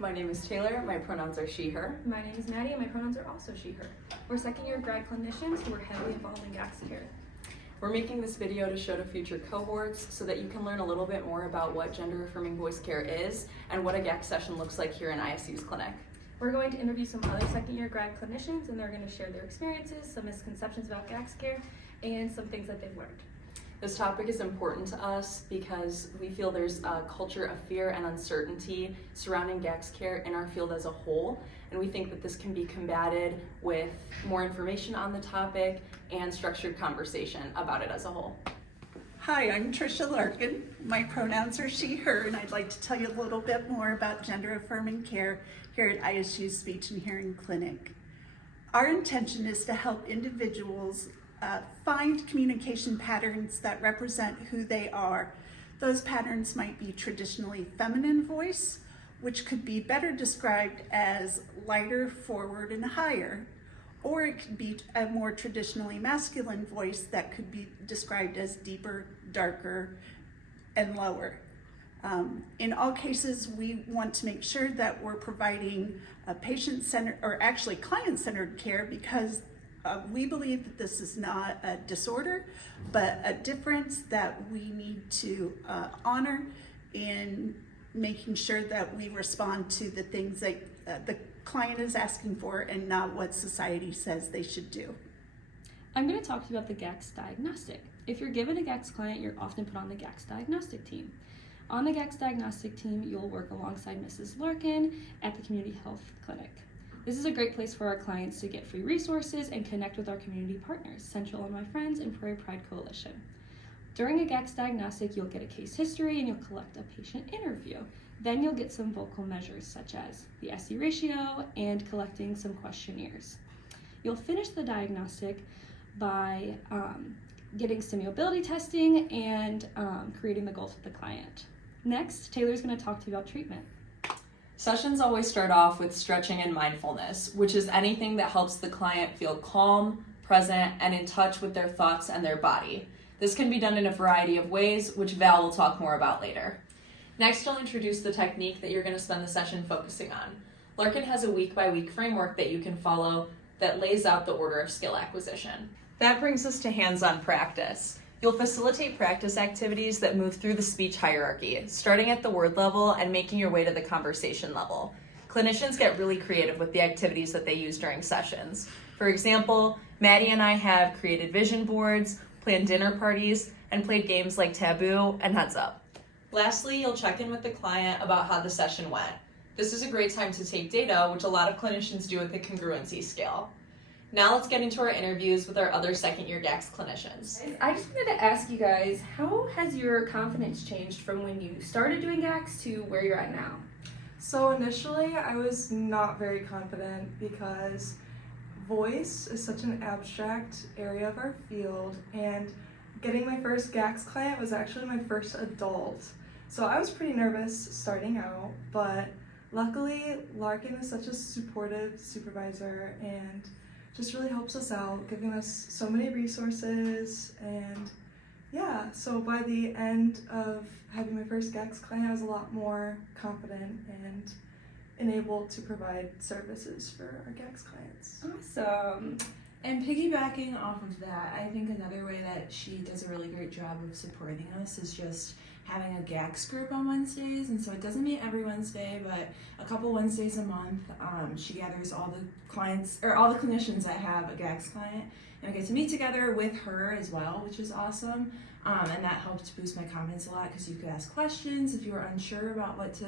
My name is Taylor, my pronouns are she, her. My name is Maddie and my pronouns are also she, her. We're second year grad clinicians who are heavily involved in GACS care. We're making this video to show to future cohorts so that you can learn a little bit more about what gender affirming voice care is and what a GACS session looks like here in ISU's clinic. We're going to interview some other second year grad clinicians and they're going to share their experiences, some misconceptions about GACS care, and some things that they've learned. This topic is important to us because we feel there's a culture of fear and uncertainty surrounding GACS care in our field as a whole, and we think that this can be combated with more information on the topic and structured conversation about it as a whole. Hi, I'm Tricia Larkin. My pronouns are she, her, and I'd like to tell you a little bit more about gender affirming care here at ISU's Speech and Hearing Clinic. Our intention is to help individuals find communication patterns that represent who they are. Those patterns might be traditionally feminine voice, which could be better described as lighter, forward, and higher, or it could be a more traditionally masculine voice that could be described as deeper, darker, and lower. In all cases, we want to make sure that we're providing a patient-centered, or actually client-centered care, because we believe that this is not a disorder, but a difference that we need to honor in making sure that we respond to the things that the client is asking for and not what society says they should do. I'm going to talk to you about the GACS diagnostic. If you're given a GACS client, you're often put on the GACS diagnostic team. On the GACS diagnostic team, you'll work alongside Mrs. Larkin at the community health clinic. This is a great place for our clients to get free resources and connect with our community partners, Central Illinois Friends and Prairie Pride Coalition. During a GACS diagnostic, you'll get a case history and you'll collect a patient interview. Then you'll get some vocal measures such as the SE ratio and collecting some questionnaires. You'll finish the diagnostic by getting stimulability testing and creating the goals with the client. Next, Taylor's going to talk to you about treatment. Sessions always start off with stretching and mindfulness, which is anything that helps the client feel calm, present, and in touch with their thoughts and their body. This can be done in a variety of ways, which Val will talk more about later. Next, I'll introduce the technique that you're going to spend the session focusing on. Larkin has a week-by-week framework that you can follow that lays out the order of skill acquisition. That brings us to hands-on practice. You'll facilitate practice activities that move through the speech hierarchy, starting at the word level and making your way to the conversation level. Clinicians get really creative with the activities that they use during sessions. For example, Maddie and I have created vision boards, planned dinner parties, and played games like Taboo and Heads Up. Lastly, you'll check in with the client about how the session went. This is a great time to take data, which a lot of clinicians do with the congruency scale. Now let's get into our interviews with our other second-year GACS clinicians. I just wanted to ask you guys, how has your confidence changed from when you started doing GACS to where you're at now? So initially, I was not very confident because voice is such an abstract area of our field, and getting my first GACS client was actually my first adult. So I was pretty nervous starting out, but luckily Larkin is such a supportive supervisor and just really helps us out, giving us so many resources. And yeah, so by the end of having my first GACS client, I was a lot more confident and enabled to provide services for our GACS clients. Awesome. And piggybacking off of that, I think another way that she does a really great job of supporting us is just having a GACS group on Wednesdays. And so it doesn't meet every Wednesday, but a couple Wednesdays a month, she gathers all the clients, or all the clinicians that have a GACS client, and we get to meet together with her as well, which is awesome. And that helped boost my confidence a lot because you could ask questions if you were unsure about what to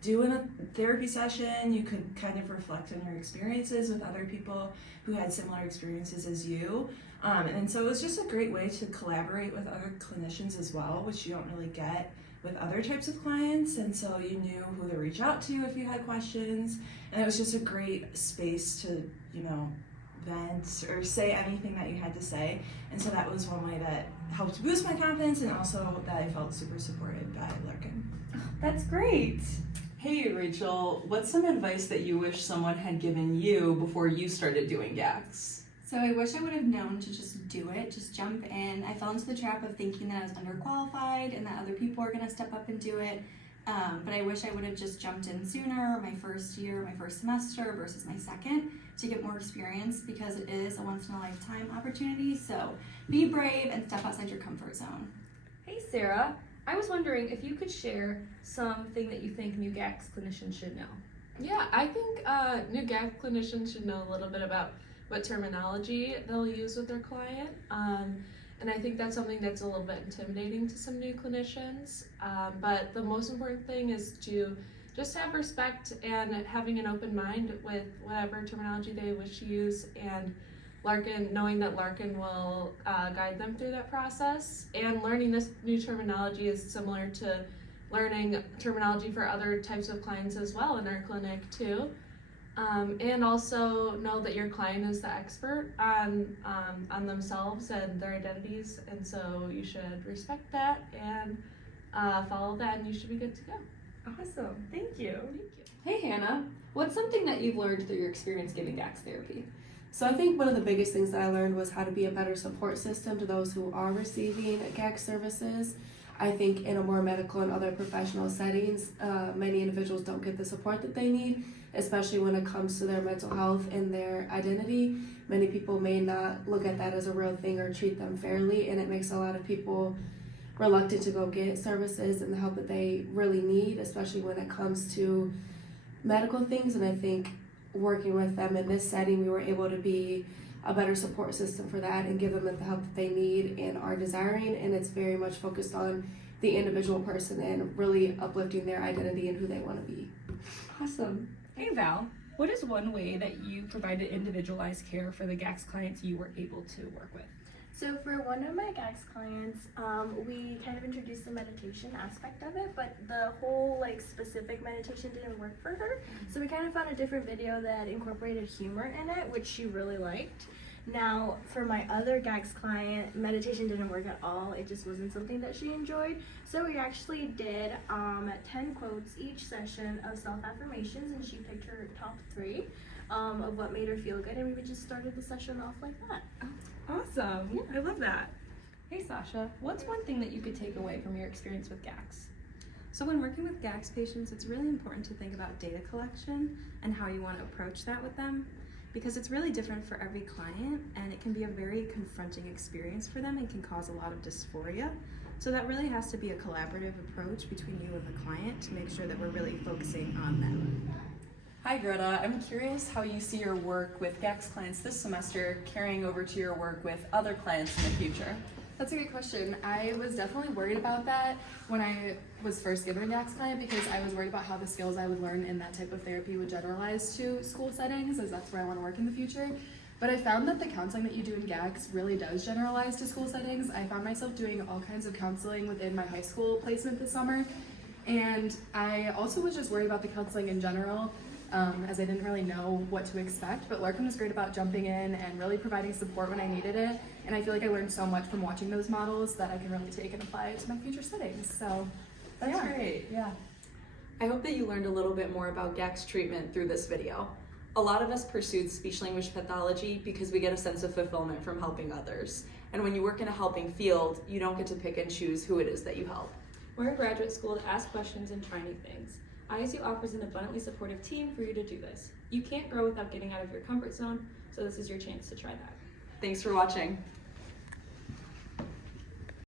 do in a therapy session. You could kind of reflect on your experiences with other people who had similar experiences as you. And so it was just a great way to collaborate with other clinicians as well, which you don't really get with other types of clients. And so you knew who to reach out to if you had questions. And it was just a great space to, vent or say anything that you had to say. And so that was one way that helped boost my confidence, and also that I felt super supported by Larkin. That's great. Hey Rachel, what's some advice that you wish someone had given you before you started doing GACS? So I wish I would have known to just do it, just jump in. I fell into the trap of thinking that I was underqualified and that other people were going to step up and do it. but I wish I would have just jumped in sooner, my first year, my first semester versus my second, to get more experience, because it is a once in a lifetime opportunity. So be brave and step outside your comfort zone. Hey Sarah, I was wondering if you could share something that you think new GACS clinicians should know. Yeah, I think new GACS clinicians should know a little bit about what terminology they'll use with their client. And I think that's something that's a little bit intimidating to some new clinicians. But the most important thing is to just have respect and having an open mind with whatever terminology they wish to use, and Larkin, knowing that Larkin will guide them through that process. And learning this new terminology is similar to learning terminology for other types of clients as well in our clinic too. And also know that your client is the expert on themselves and their identities, and so you should respect that and follow that, and you should be good to go. Awesome, thank you. Thank you. Hey Hannah, what's something that you've learned through your experience giving GACS therapy? So I think one of the biggest things that I learned was how to be a better support system to those who are receiving GACS services. I think in a more medical and other professional settings, many individuals don't get the support that they need, especially when it comes to their mental health and their identity. Many people may not look at that as a real thing or treat them fairly, and it makes a lot of people reluctant to go get services and the help that they really need, especially when it comes to medical things. And I think working with them in this setting, we were able to be a better support system for that and give them the help that they need and are desiring. And it's very much focused on the individual person and really uplifting their identity and who they want to be. Awesome. Hey Val, what is one way that you provided individualized care for the GACS clients you were able to work with? So for one of my GACS clients, we kind of introduced the meditation aspect of it, but the whole specific meditation didn't work for her. So we kind of found a different video that incorporated humor in it, which she really liked. Now for my other GACS client, meditation didn't work at all. It just wasn't something that she enjoyed. So we actually did 10 quotes each session of self-affirmations, and she picked her top 3 of what made her feel good, and we just started the session off like that. Awesome. Yeah. I love that. Hey Sasha, what's one thing that you could take away from your experience with GACS? So when working with GACS patients, it's really important to think about data collection and how you want to approach that with them, because it's really different for every client, and it can be a very confronting experience for them and can cause a lot of dysphoria. So that really has to be a collaborative approach between you and the client to make sure that we're really focusing on them. Hi Greta, I'm curious how you see your work with GACS clients this semester carrying over to your work with other clients in the future. That's a great question. I was definitely worried about that when I was first given a GACS client, because I was worried about how the skills I would learn in that type of therapy would generalize to school settings, as that's where I want to work in the future. But I found that the counseling that you do in GACS really does generalize to school settings. I found myself doing all kinds of counseling within my high school placement this summer. And I also was just worried about the counseling in general, as I didn't really know what to expect. But Larkin was great about jumping in and really providing support when I needed it. And I feel like I learned so much from watching those models that I can really take and apply it to my future settings. So That's great, yeah. I hope that you learned a little bit more about GACS treatment through this video. A lot of us pursued speech-language pathology because we get a sense of fulfillment from helping others. And when you work in a helping field, you don't get to pick and choose who it is that you help. We're a graduate school to ask questions and try new things. ISU offers an abundantly supportive team for you to do this. You can't grow without getting out of your comfort zone, so this is your chance to try that. Thanks for watching.